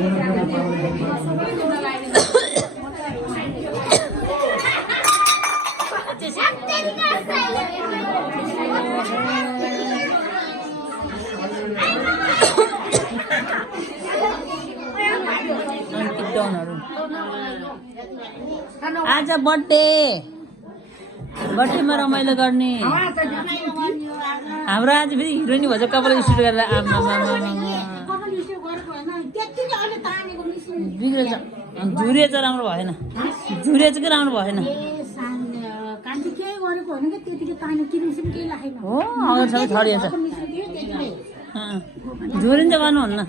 आज बर्थडेमा रमाइलो गर्ने हाम्रो आज फेरि हिरोइनी भन्छ कपाल स्टुट गरेर बिग्रेछ झुरेछ राम्रो भएन झुरेछ कि राम्रो भएन हो अगाडि सबै छरिएछ झुरिन्छ गर्नुहुन्न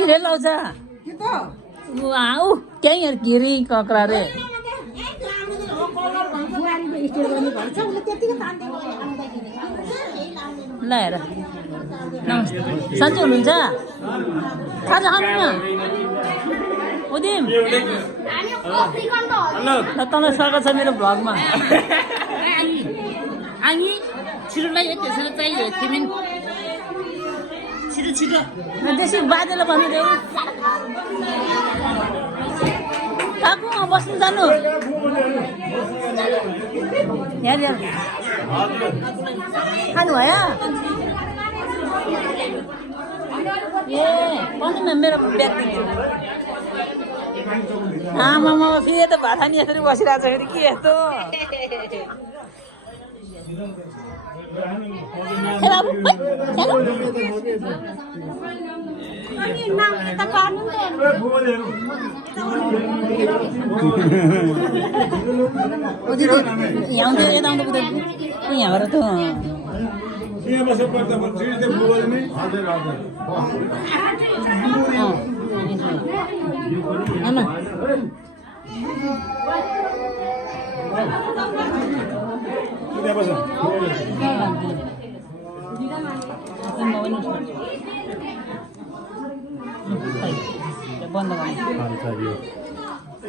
के लाउँछ त्यहीँ घिरी कक्रा रे ल हेर सन्चै हुनुहुन्छ खाजा खानु न उदिम तँलाई स्वागत छ मेरो भ्लगमा अनि छिटोलाई त्यसरी चाहियो तिमी छिटो छिटो त्यसै बाजेलाई भनिदेऊ काकु बस्नु जानु यहाँ खानु भयो ए पनि मेरो ब्याग दिन्छु आमामा फेरि यता भाषा नि यसरी बसिरहेको छ फेरि के यस्तो यहाँबाट त बन्द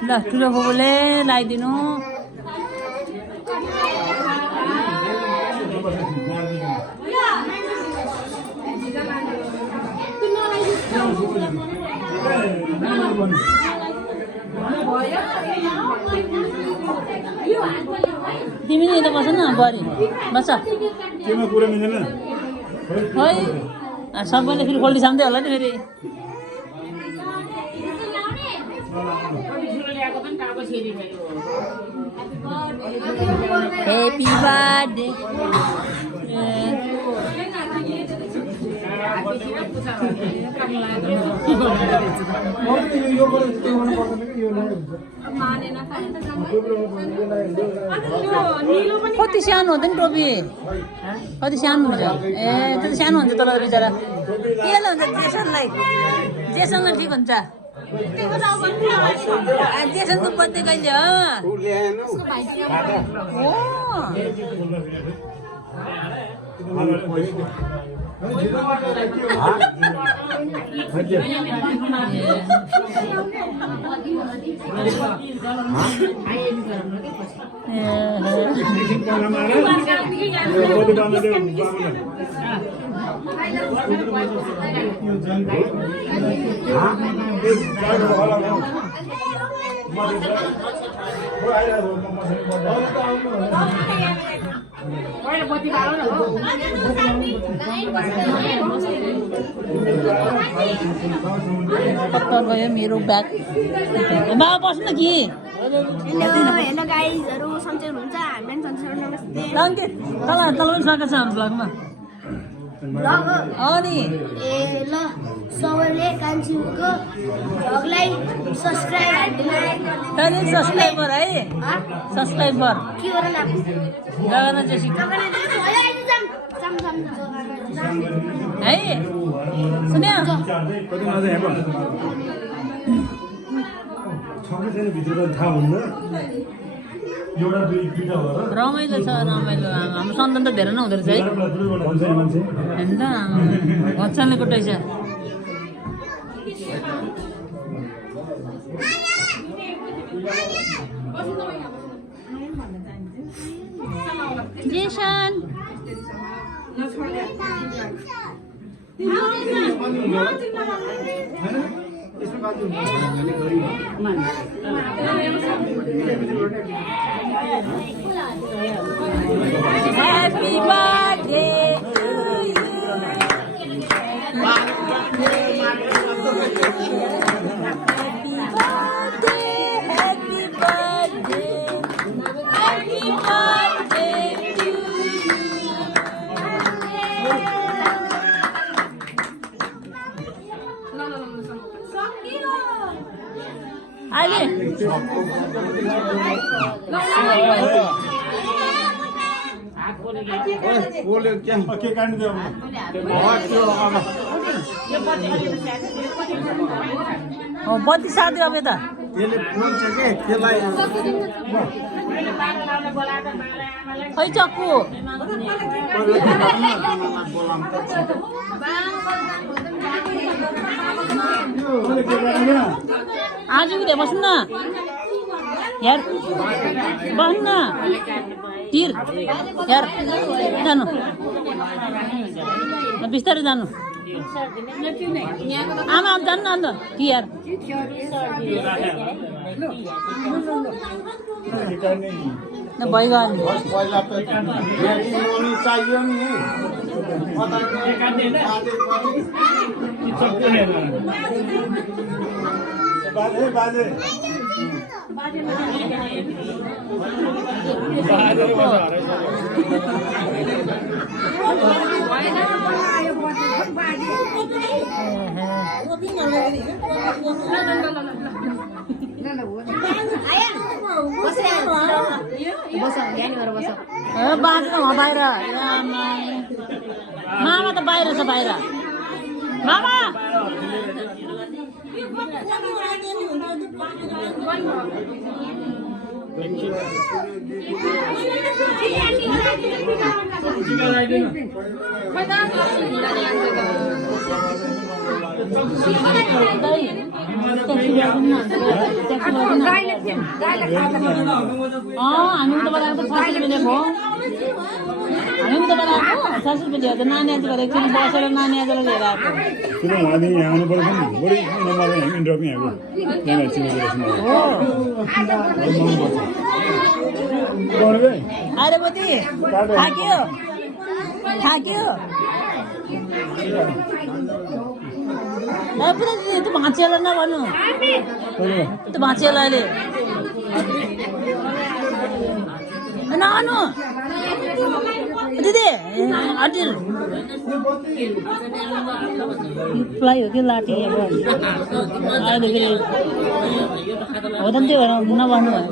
ल ठुलो बाबुले लगाइदिनु तिमी नि यता बस न बरी बस खै सबैले फेरि खोल्टी साम्दै होला नि फेरि Happy birthday. कति सानो हुन्छ नि टोपी कति सानो हुन्छ ए त्यति सानो हुन्छ तर बिचरा केलाई हुन्छ जेसनलाई ठिक हुन्छ जेसनको बर्थडे कहिले कता गयो मेरो ब्याग बाबा बस्नु कि हेलो गाइजहरु सन्चै हुनुहुन्छ हामी पनि सन्चै नमस्ते लङ्के तल पनि स्वागत छ हाम्रो ब्लगमा अनि ए ल सबैले कान्छीको भ्लगलाई सब्स्क्राइब सब्स्क्राइबर है सब्स्क्राइबर के हो र गगन जेसी है सुन्यो रमाइलो छ रमाइलो हाम्रो सन्तान त धेरै नै हुँदो रहेछ है होइन त घच्चानले कुटाइछ Jason Happy birthday to you. Happy birthday to you. Ali. के काट्नु दियो बत्ती साथी अब यता त्यसले पोल्छ के त्यसलाई खै चक्कु आज उठे बस्नु न यार बस्नु न तिर यार जानु बिस्तारै जानु आमा अब जानु न अन्त कि यार भइगयो नि पहिला त चाहियो नि बाजे बाजे बाँच्नु हो बाहिर मामा त बाहिर छ बाहिर मामा हामी उता बनाएको 60 रुपियाँ भयो हामी उता बनाएको 60 रुपियाँ दिएको नानी आज गरेको एकछिन बसेर नानी आज लिएर आएको किन हामी यहाँ आउनु पर्छ नि बढी नम्बर हामी इन्टर पनि आएको त्यहाँ चिनेको अरे बती थाक्यो पुरा त्यो भाँचिएला नभन्नु त्यो भाँचिएला अहिले नआनु दिदी अटिल फ्लाइ हो कि लाठी अब अहिले फेरि हो त त्यो भएर नभन्नु भयो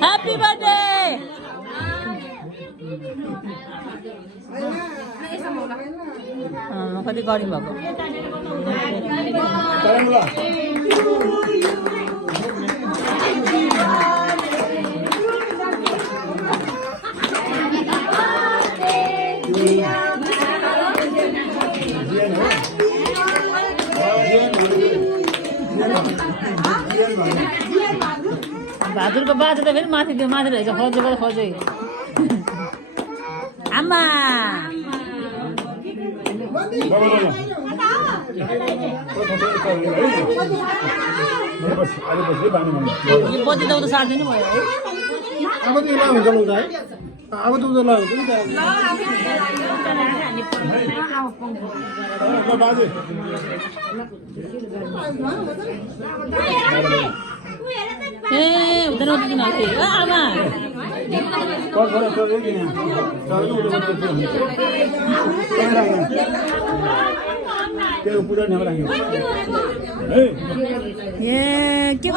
Happy birthday! कति गरी भएको भादुरको बाजा त फेरि माथि त्यो माथि रहेछ खोजेको खोजै आमा यो बत्ती त उता साट्दिनु भयो है अब त यसलाई हुन्छ नि है अब त उता लाग्छ नि त बाजे ए हुँदैन उठ्दैन आमा पूरा ए के